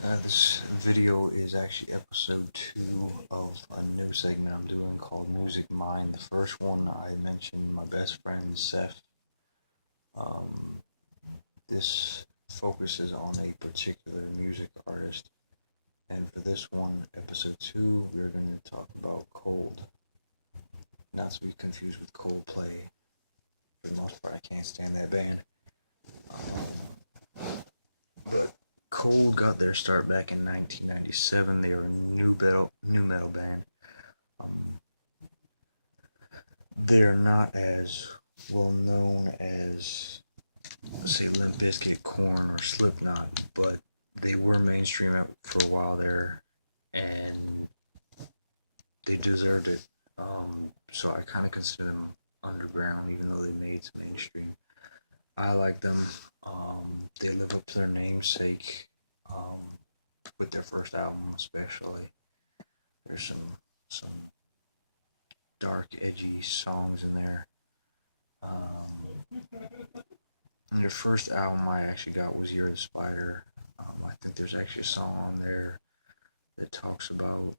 This video is actually episode 2 of a new segment I'm doing called Music Mind. The first one I mentioned my best friend Seth. Um, this focuses on a particular music artist, and for this one, episode 2, we're going to talk about Cold. Not to be confused with Coldplay. For the most part, I can't stand that band. But Cold got their start back in 1997. They are a new metal band. They're not as well known as, say, Limp Bizkit, Korn, or Slipknot, but they were mainstream for a while there, and they deserved it. So I kind of consider them underground, even though they made it mainstream. I like them. They live up to their namesake with their first album, especially. There's some dark, edgy songs in there. And their first album I actually got was You're the Spider. I think there's actually a song on there that talks about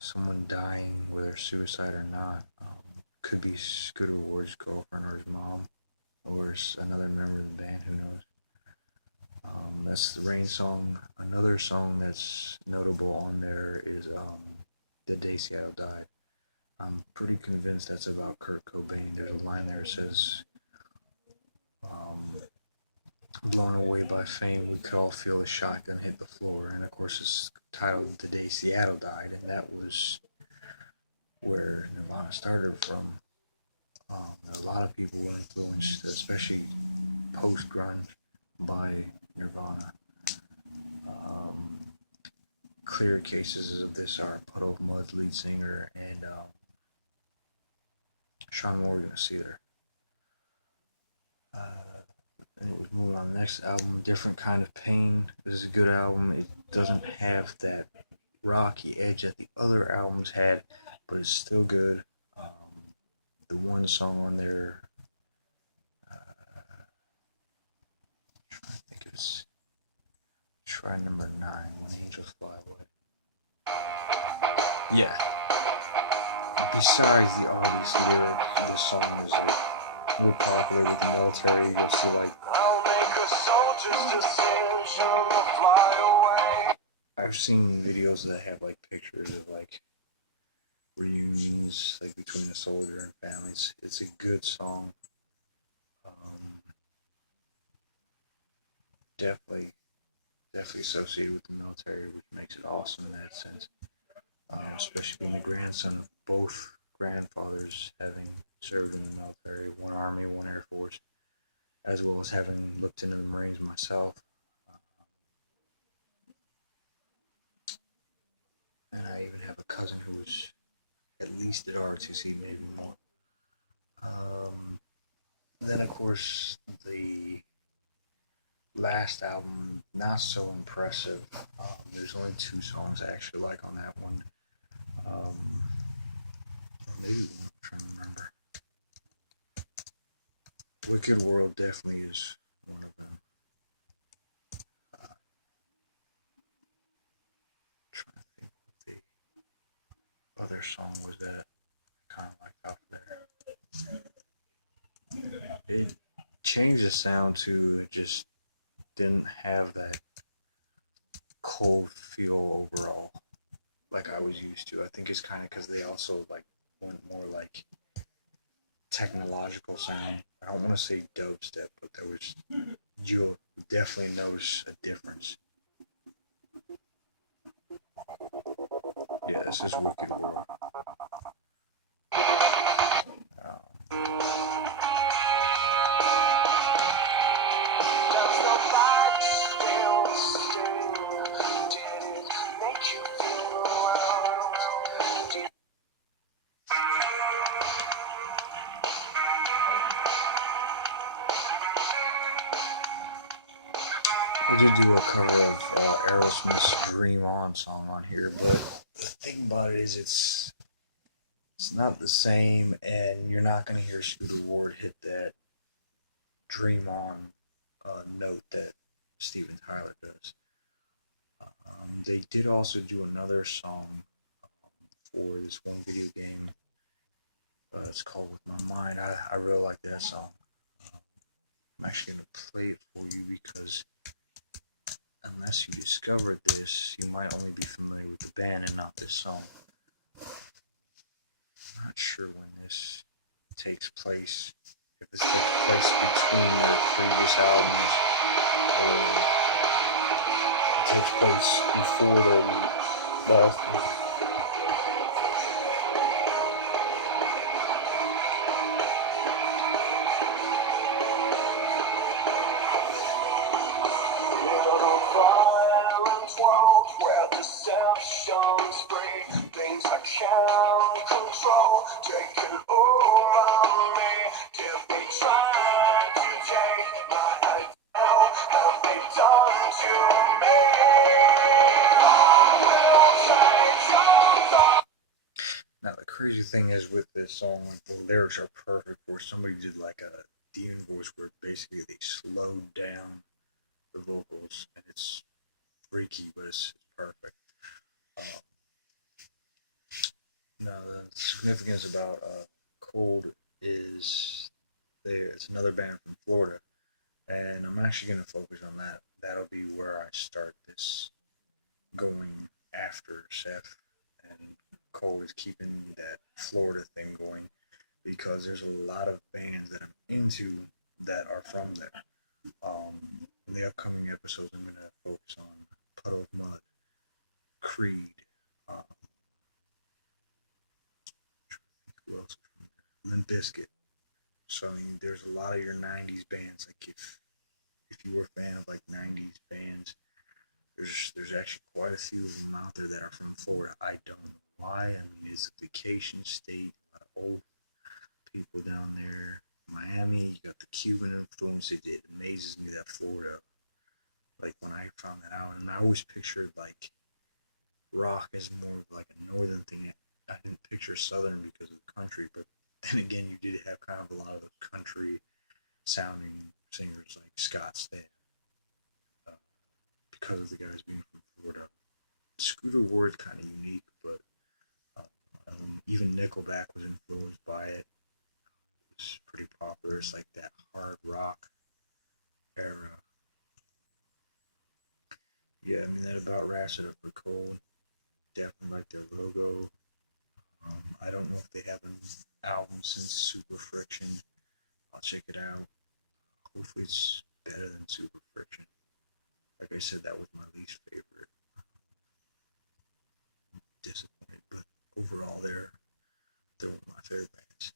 someone dying, whether suicide or not. Could be Scooter Ward's girlfriend or his mom, or another member of the band, who knows. That's the Rain song. Another song that's notable on there is The Day Seattle Died. I'm pretty convinced that's about Kurt Cobain. There's a line there that says, blown away by fame, we could all feel the shotgun hit the floor. And of course, it's titled The Day Seattle Died, and that was where Nirvana started from. A lot of people were influenced, especially post grunge, by Nirvana. Clear cases of this are Puddle of Mud's lead singer and Sean Morgan, a Sealer. And it was moving on the next album, Different Kind of Pain. This is a good album. It doesn't have that rocky edge that the other albums had, but it's still good. The one song on there, I think it was Try Number 9, When Angels Fly Away. Yeah. Besides the obvious lyric, this song is like real popular with the military. You'll see like I've seen videos that have like pictures of like reunions like between a soldier and families. It's a good song. Definitely associated with the military, which makes it awesome in that sense. Especially being the grandson of both grandfathers having served in the military, one Army, one Air Force, as well as having looked into the Marines myself. And I even have a cousin who was at least at ROTC, maybe more. Then, of course, the last album, not so impressive. There's only 2 songs I actually like on that one. Maybe one, I'm trying to remember. Wicked World definitely is one of them. Trying to think what the other song was that I kind of liked off there. It changed the sound to, it just didn't have that cold feel overall like I was used to. I think it's kind of because they also like went more like technological sound. I don't want to say dubstep, but there was, you'll definitely notice a difference. Yeah, this is Wicked World. We did do a cover of Aerosmith's Dream On song on here, but the thing about it is it's not the same, and you're not going to hear Scooter Ward hit that Dream On note that Steven Tyler does. They did also do another song for this one video game. It's called With My Mind. I really like that song. Um, I'm actually going to play it for you because unless you discovered this, you might only be familiar with the band and not this song. I'm not sure when this takes place. If this takes place between their previous albums or it takes place before their last one. Now the crazy thing is with this song, like the lyrics are perfect. Where somebody did like a demon voice, where basically they slowed down the vocals, and it's freaky, but it's perfect. Um, Now the significance about Cold is it's another band from Florida, and I'm actually going to focus on that. That'll be where I start this going after Seth, and Cold is keeping that Florida thing going because there's a lot of bands that I'm into that are from there. In the upcoming episodes, I'm going to focus on Puddle of Mud, Creed, um, who else is from there? Limp Bizkit. So I mean, there's a lot of your '90s bands. Like if you were a fan of like '90s bands, there's actually quite a few of them out there that are from Florida. I don't know why. I mean, it's a vacation state. A lot of old people down there. Miami, you got the Cuban influence. It amazes me that Florida. Like when I found that out, and I always pictured like rock as more of like a northern thing. I didn't picture southern because of the country, but then again, you did have kind of a lot of the country sounding singers like Scott Stapp uh, because of the guys being from Florida. Scooter Ward's kind of unique, but even Nickelback was influenced by it. It was pretty popular. It's like that hard rock era. Yeah, I mean that about wraps it up for Cold. Definitely like their logo. I don't know if they have an album since Super Friction. I'll check it out. Hopefully it's better than Super Friction. Like I said, that was my least favorite. Disappointed, but overall, they're one of my favorite bands.